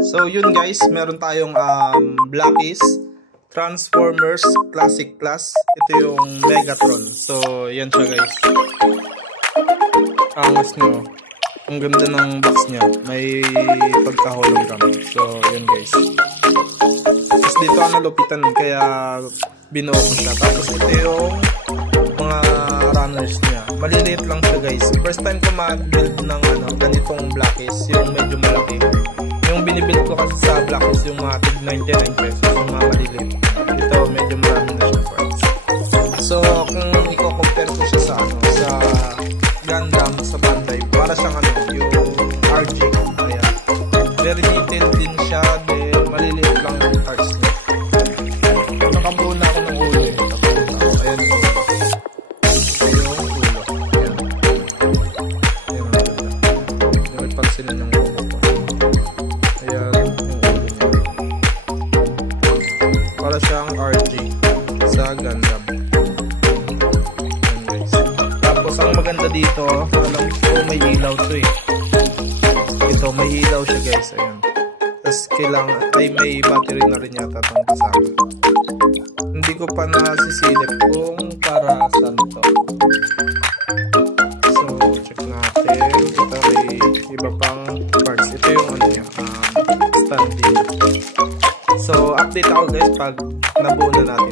So yun guys, meron tayong Blackies Transformers Classic Class. Ito yung Megatron. So yan siya guys. Angas nyo. Ang ganda ng box niya. May pagka-hologram. So yan guys. Tapos dito ang nalupitan kaya binuo ko siya. Tapos ito yung mga runners niya. Maliliit lang siya guys. First time ko ma-build ng ganitong Blackies. Yung medyo malaki. Yung binibuild ko kasi sa Blackies yung mga tig 99 pesos. Yung mga maliliit. Ito medyo marami na siya parts. So kung i-compare ko siya sa sa Gundam, sa Bandai, para siyang yung RG. Ayan. Very detailed din siya. Maliliit lang yung parts niya. Nakabuo na ako ng ulo eh. Ayan yung ulo. Ayan yung ulo. Ayan. Ayan ang ganda. Yung ipansin ng ulo. Ayan yung ulo niya. Para siyang RG sa Gundam. Ayan guys. Tapos ang maganda dito, alam ko may ilaw to eh. Ito may ilaw siya guys. Ayan. Tapos kailangan ay may battery na rin yata itong kasama. Hindi ko pa nasisilip kung para saan to. So check natin. Ito may iba pang parts. Ito yung niya, standing. So update ako guys pag nabuo na natin